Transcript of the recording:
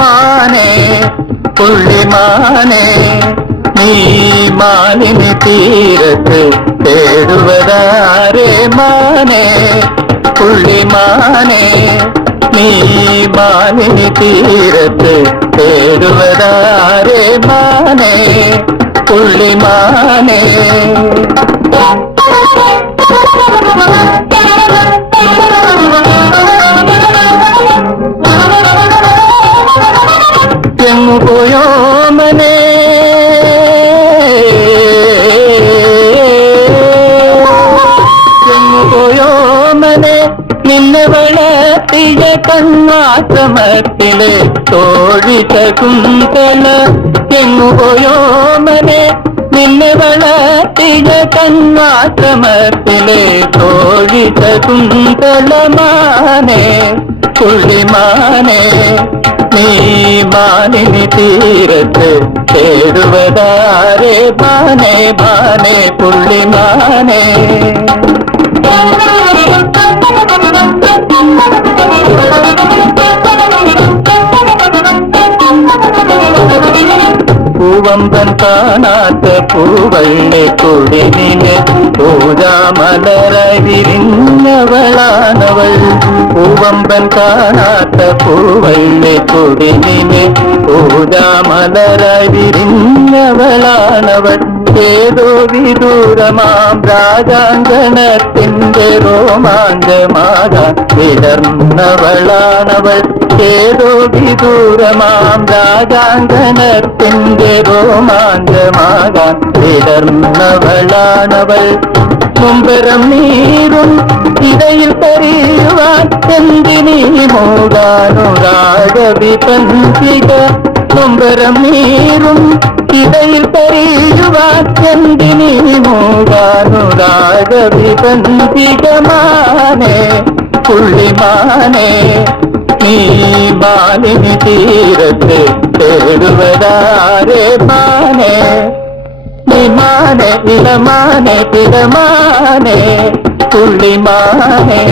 മാനേ പുള്ളിമാനേ നീ മാലിനി തീരത്ത് തേടുവതാരേ മാനേ പുള്ളിമാനേ നീ മാലിനി തീരത്ത് തേടുവതാരേ മാനേ പുള്ളിമാനേ എങ്ങു പോയോ മനെ എങ്ങു പോയോ മനെ നിന്നെ വളർത്തിയ കണ്ണാശ്രമത്തിലെ തോഴിത കുന്തള എങ്ങു പോയോ മനെ നിന്നെ വളർത്തിയ കണ്ണാശ്രമത്തിലെ തോഴിത കുന്തളമാനേ പുള്ളിമാനേ നീ മാലിനി തീരത്ത് തേടുവതാരേ മാനേ മാനേ പുള്ളിമാനേ പൂവമ്പൻ കാണാത്ത പൂവള്ളി കൊടിനിന് പൂജാമലരായി വിരിഞ്ഞവളാണവൾ പൂവമ്പൻ കാണാത്ത പൂവള്ളി കൊടിനിന് പൂജാമലരായി വിരിഞ്ഞവളാണവൾ ഏതോ വിദൂരമാം രാജാങ്കണത്തിന്റെ രോമാഞ്ചമാകാൻ വിടർന്നവളാണവൾ ഏതോ വിദൂരമാം രാജാങ്കണത്തിന്റെ രോമാഞ്ചമാകാൻ വിടർന്നവളാണവൾ മുമ്പരം നീരും ഇടയിൽ തരിയുവാൻ എന്തിനീ മൂടാനുരാഗവിപഞ്ചിക മുമ്പരം നീരും ഇടയിൽ തരിയുവാൻ എന്തിനീ മൂടാനുരാഗവിപഞ്ചികമാനേ പുള്ളിമാനേ നീ മാലിനി തീരത്ത് തേടുവതാരേ മാനേ മാനേ ഇളമാനേ പിടമാനേ പുള്ളിമാനേ